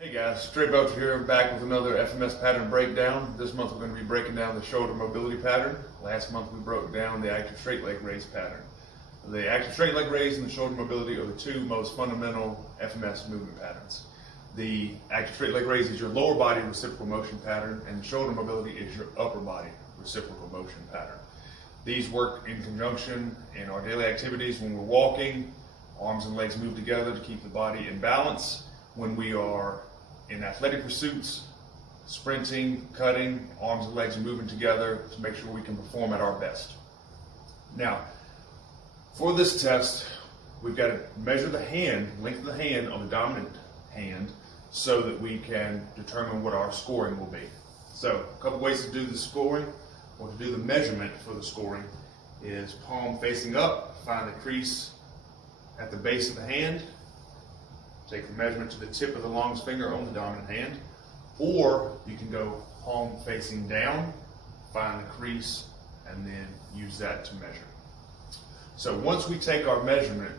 Hey guys, Straight Up here, back with another FMS pattern breakdown. This month we're going to be breaking down the shoulder mobility pattern. Last month we broke down the active straight leg raise pattern. The active straight leg raise and the shoulder mobility are the two most fundamental FMS movement patterns. The active straight leg raise is your lower body reciprocal motion pattern, and the shoulder mobility is your upper body reciprocal motion pattern. These work in conjunction in our daily activities. When we're walking, arms and legs move together to keep the body in balance. When we are in athletic pursuits, sprinting, cutting, arms and legs are moving together to make sure we can perform at our best. Now, for this test, we've got to measure the hand, length of the hand on the dominant hand, so that we can determine what our scoring will be. So, a couple ways to do the scoring, or to do the measurement for the scoring, is palm facing up, find the crease at the base of the hand, take the measurement to the tip of the longest finger on the dominant hand, or you can go palm facing down, find the crease, and then use that to measure. So once we take our measurement,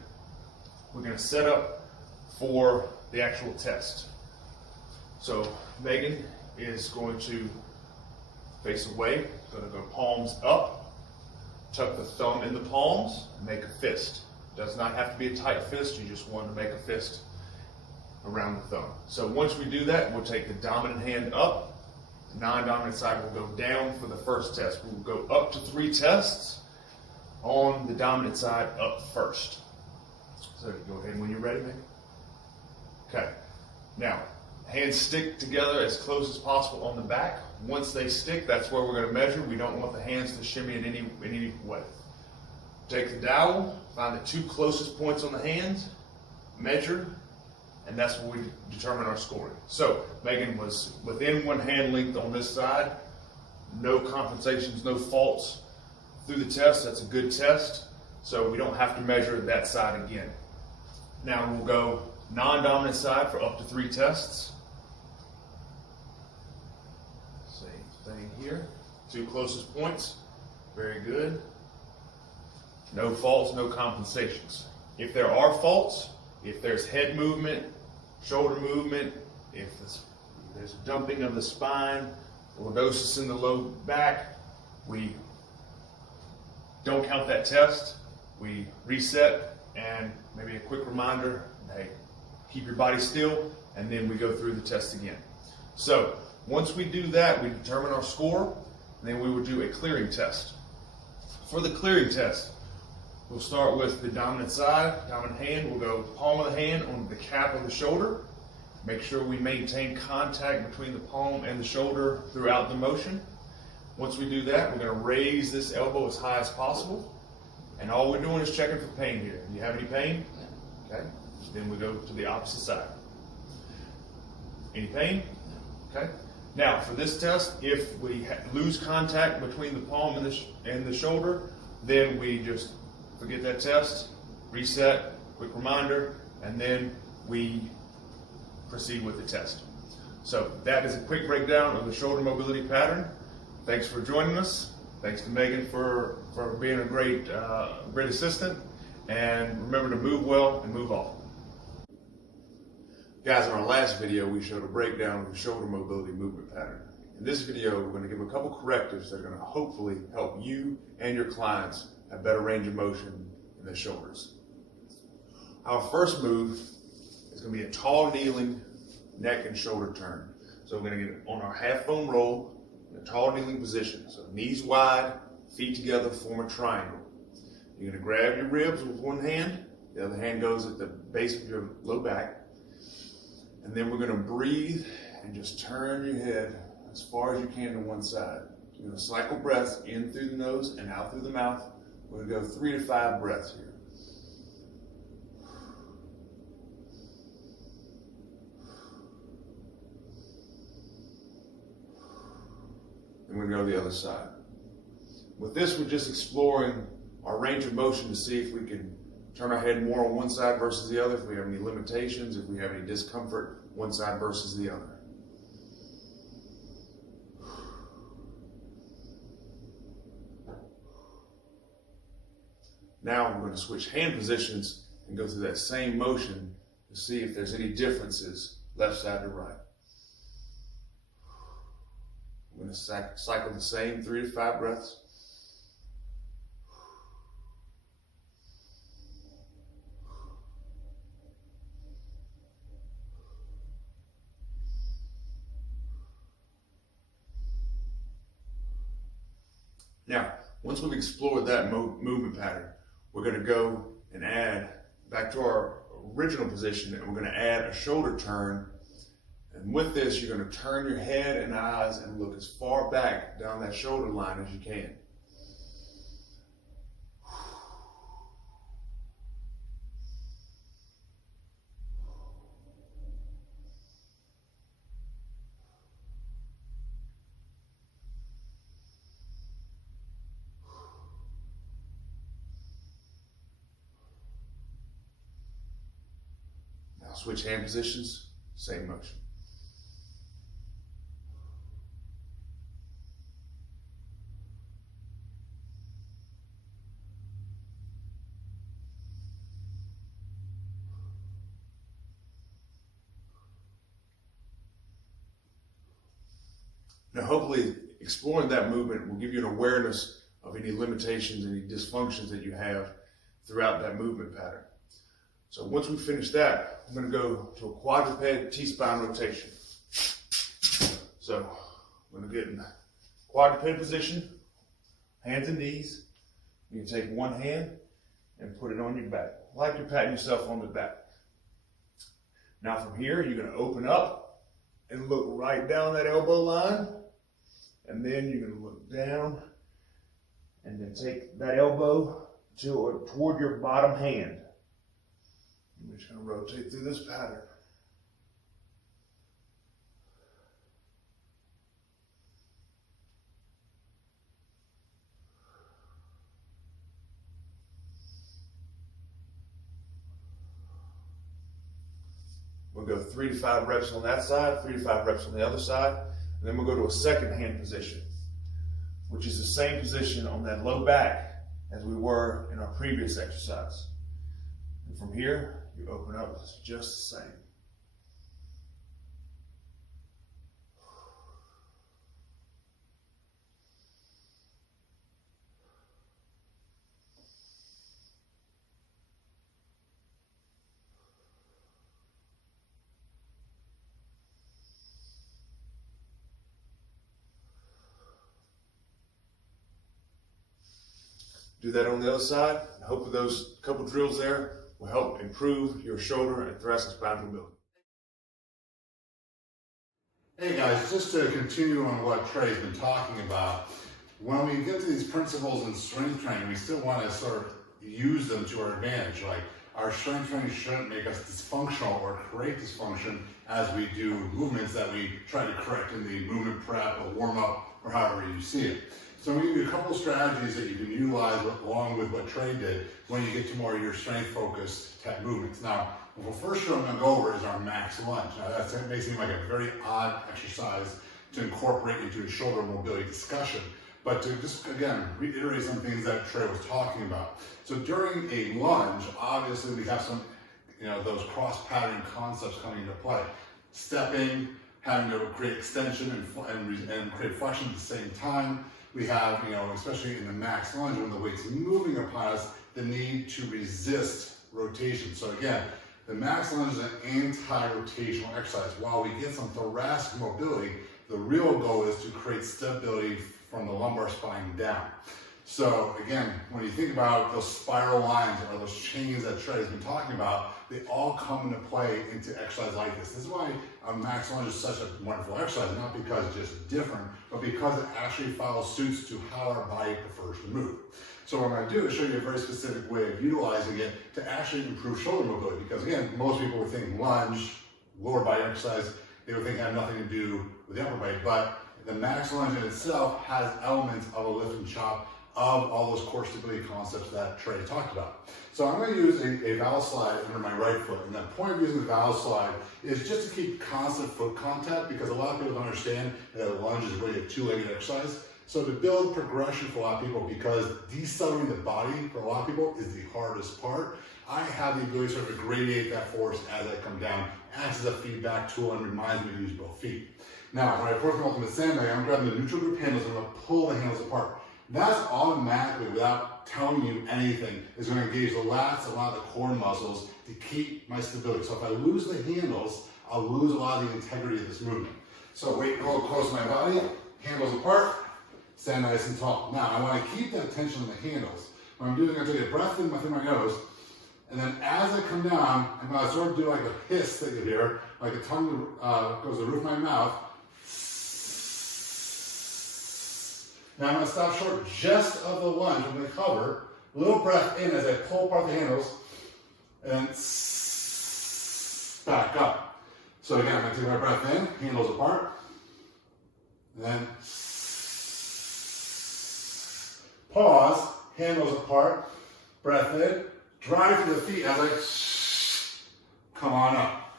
we're going to set up for the actual test. So Megan is going to face away, going to go palms up, tuck the thumb in the palms, and make a fist. Does not have to be a tight fist, you just want to make a fist around the thumb. So once we do that, we'll take the dominant hand up, the non-dominant side will go down for the first test. We'll go up to 3 tests on the dominant side up first. So go ahead when you're ready, man. Okay. Now, hands stick together as close as possible on the back. Once they stick, that's where we're going to measure. We don't want the hands to shimmy in any way. Take the dowel, find the 2 closest points on the hands, measure, and that's where we determine our scoring. So Megan was within 1 hand length on this side, no compensations, no faults through the test. That's a good test, so we don't have to measure that side again. Now we'll go non-dominant side for up to 3 tests. Same thing here, 2 closest points, very good. No faults, no compensations. If there are faults, if there's head movement, shoulder movement, if there's dumping of the spine, lordosis in the low back, we don't count that test. We reset, and maybe a quick reminder, hey, keep your body still, and then we go through the test again. So once we do that, we determine our score, and then we will do a clearing test. For the clearing test, we'll start with the dominant side, dominant hand. We'll go palm of the hand on the cap of the shoulder. Make sure we maintain contact between the palm and the shoulder throughout the motion. Once we do that, we're going to raise this elbow as high as possible. And all we're doing is checking for pain here. Do you have any pain? Okay. Then we go to the opposite side. Any pain? Okay. Now, for this test, if we lose contact between the palm and the shoulder, then we just forget that test, reset, quick reminder, and then we proceed with the test. So that is a quick breakdown of the shoulder mobility pattern. Thanks for joining us. Thanks to Megan for being a great assistant. And remember to move well and move often. Guys, in our last video, we showed a breakdown of the shoulder mobility movement pattern. In this video, we're going to give a couple correctives that are going to hopefully help you and your clients have better range of motion in the shoulders. Our first move is going to be a tall kneeling neck and shoulder turn. So we're going to get on our half foam roll in a tall kneeling position. So knees wide, feet together, form a triangle. You're going to grab your ribs with one hand, the other hand goes at the base of your low back. And then we're going to breathe and just turn your head as far as you can to one side. You're going to cycle breaths in through the nose and out through the mouth. We're going to go 3 to 5 breaths here. And we're going to go to the other side. With this, we're just exploring our range of motion to see if we can turn our head more on one side versus the other, if we have any limitations, if we have any discomfort, one side versus the other. Now we're going to switch hand positions and go through that same motion to see if there's any differences left side to right. I'm going to cycle the same 3 to 5 breaths. Now, once we've explored that movement pattern, we're going to go and add back to our original position, and we're going to add a shoulder turn. And with this, you're going to turn your head and eyes and look as far back down that shoulder line as you can. Now switch hand positions, same motion. Now, hopefully, exploring that movement will give you an awareness of any limitations, any dysfunctions that you have throughout that movement pattern. So once we finish that, I'm going to go to a quadruped T-spine rotation. So I'm going to get in quadruped position, hands and knees. You can take one hand and put it on your back, like you're patting yourself on the back. Now from here, you're going to open up and look right down that elbow line. And then you're going to look down and then take that elbow toward your bottom hand. I'm just going to rotate through this pattern. We'll go 3 to 5 reps on that side, 3 to 5 reps on the other side. And then we'll go to a second hand position, which is the same position on that low back as we were in our previous exercise. And from here, you open up, it's just the same. Do that on the other side. I hope that those couple drills there will help improve your shoulder and thoracic spine mobility. Hey guys, just to continue on what Trey's been talking about, when we get to these principles in strength training, we still want to sort of use them to our advantage. Like, our strength training shouldn't make us dysfunctional or create dysfunction as we do movements that we try to correct in the movement prep or warm up or however you see it. So I'm going to give you a couple of strategies that you can utilize along with what Trey did when you get to more of your strength-focused type movements. Now, the first show I'm going to go over is our max lunge. Now, that may seem like a very odd exercise to incorporate into a shoulder mobility discussion, but to just, again, reiterate some things that Trey was talking about. So during a lunge, obviously we have some, those cross-pattern concepts coming into play. Stepping, having to create extension and create flexion at the same time. We have, especially in the max lunge, when the weight's moving upon us, the need to resist rotation. So again, the max lunge is an anti-rotational exercise. While we get some thoracic mobility, the real goal is to create stability from the lumbar spine down. So again, when you think about those spiral lines or those chains that Trey has been talking about, they all come into play into exercise like this. This is why a max lunge is such a wonderful exercise, not because it's just different, but because it actually follows suits to how our body prefers to move. So what I'm going to do is show you a very specific way of utilizing it to actually improve shoulder mobility. Because again, most people would think lunge, lower body exercise, they would think it had nothing to do with the upper body, but the max lunge in itself has elements of a lift and chop of all those core stability concepts that Trey talked about. So I'm going to use a ValSlide under my right foot, and the point of using the ValSlide is just to keep constant foot contact, because a lot of people don't understand that a lunge is really a two-legged exercise. So to build progression for a lot of people, because decelerating the body for a lot of people is the hardest part, I have the ability to sort of gradiate that force as I come down, acts as a feedback tool and reminds me to use both feet. Now, when I approach my ultimate sandbag, I'm grabbing the neutral grip handles and I'm going to pull the handles apart. That's automatically, without telling you anything, is going to engage the lats, a lot of the core muscles to keep my stability. So if I lose the handles, I'll lose a lot of the integrity of this movement. So weight roll close to my body, handles apart, stand nice and tall. Now, I want to keep that tension on the handles. What I'm doing is I'm going to take a breath in through my nose, and then as I come down, I'm going to sort of do like a hiss that you hear, like a tongue goes to the roof of my mouth. Now I'm going to stop short just of the lunge. I'm going to cover, a little breath in as I pull apart the handles, and then back up. So again, I'm going to take my breath in, handles apart, and then pause, handles apart, breath in, drive to the feet as I come on up.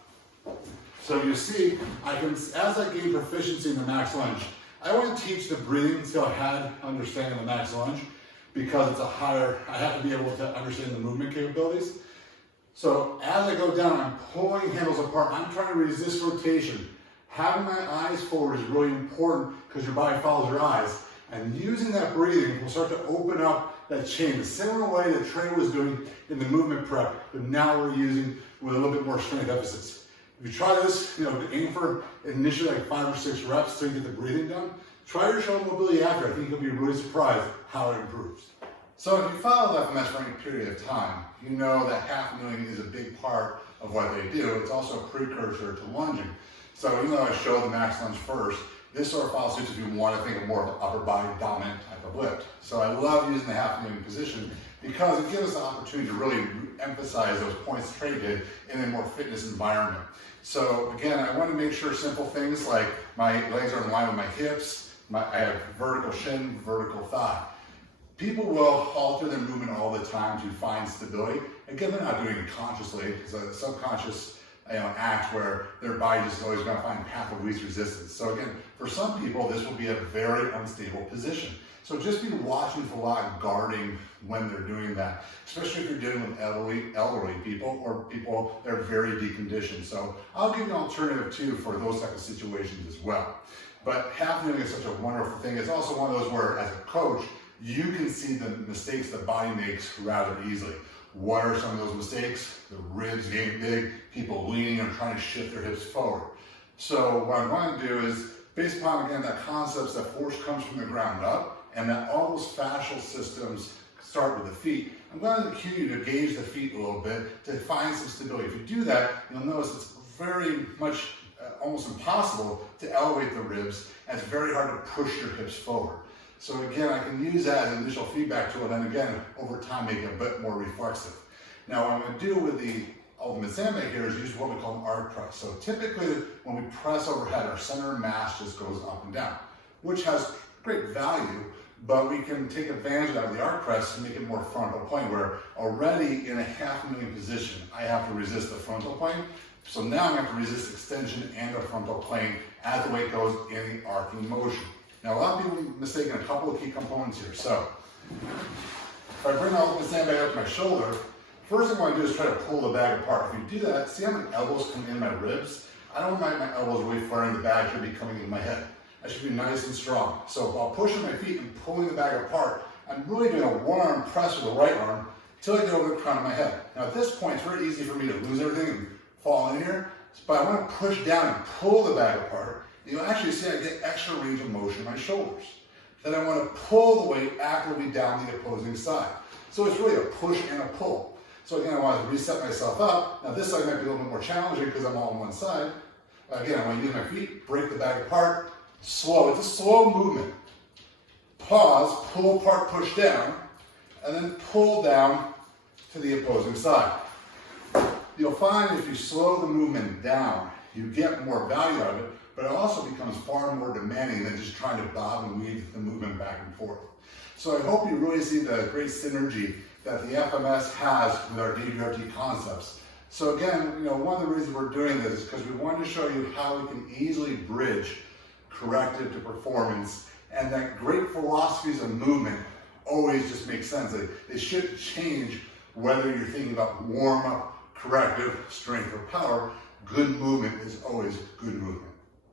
So you see, as I gain proficiency in the max lunge, I want to teach the breathing skill I had understanding the max lunge because it's I have to be able to understand the movement capabilities. So as I go down, I'm pulling handles apart. I'm trying to resist rotation. Having my eyes forward is really important because your body follows your eyes. And using that breathing will start to open up that chain, the similar way that Trey was doing in the movement prep, but now we're using with a little bit more strength emphasis. If you try this, aim for initially like 5 or 6 reps so you get the breathing done. Try your shoulder mobility after. I think you'll be really surprised how it improves. So if you follow FMS for any period of time, you know that $500,000 is a big part of what they do. It's also a precursor to lunging. So even though I showed the max lunge first, this sort of follows suit if you want to think of more of an upper body dominant type of lift. So I love using the $500,000 position because it gives us the opportunity to really emphasize those points Trey did in a more fitness environment. So again, I want to make sure simple things like my legs are in line with my hips, I have vertical shin, vertical thigh. People will alter their movement all the time to find stability. Again, they're not doing it consciously. It's a subconscious act where their body just is always going to find path of least resistance. So again, for some people, this will be a very unstable position. So just be watching for a lot of guarding when they're doing that, especially if you're dealing with elderly people or people that are very deconditioned. So I'll give you an alternative too for those type of situations as well. But $500,000 is such a wonderful thing. It's also one of those where, as a coach, you can see the mistakes the body makes rather easily. What are some of those mistakes? The ribs getting big, people leaning and trying to shift their hips forward. So what I'm going to do is, based upon, again, that concept that force comes from the ground up and that all those fascial systems start with the feet, I'm going to cue you to gauge the feet a little bit to find some stability. If you do that, you'll notice it's very much almost impossible to elevate the ribs, and it's very hard to push your hips forward. So again, I can use that as an initial feedback tool, and then again, over time, make it a bit more reflexive. Now, what I'm going to do with the ultimate sandbag here is use what we call an arc press. So typically, when we press overhead, our center of mass just goes up and down, which has great value, but we can take advantage of that with the arc press and make it more frontal plane, where already in a $500,000 position, I have to resist the frontal plane. So now I'm going to have to resist extension and the frontal plane as the weight goes in the arcing motion. Now, a lot of people mistake a couple of key components here. So, if I bring my ultimate sandbag up to my shoulder, first thing I want to do is try to pull the bag apart. If you do that, see how my elbows come in my ribs? I don't want my elbows really flaring, the bag should be coming in my head. I should be nice and strong. So while pushing my feet and pulling the bag apart, I'm really doing a one-arm press with the right arm until I get over the crown of my head. Now at this point, it's very easy for me to lose everything and fall in here, but I want to push down and pull the bag apart. You'll actually see I get extra range of motion in my shoulders. Then I want to pull the weight actively down the opposing side. So it's really a push and a pull. So again, I want to reset myself up. Now this side might be a little bit more challenging because I'm all on one side. Again, I want to use my feet, break the bag apart, slow. It's a slow movement. Pause, pull apart, push down, and then pull down to the opposing side. You'll find if you slow the movement down, you get more value out of it, but it also becomes far more demanding than just trying to bob and weave the movement back and forth. So I hope you really see the great synergy that the FMS has with our DVRT concepts. So again, one of the reasons we're doing this is because we want to show you how we can easily bridge corrective to performance And that great philosophies of movement always just make sense. They shouldn't change whether you're thinking about warm-up, corrective, strength, or power. Good movement is always good movement.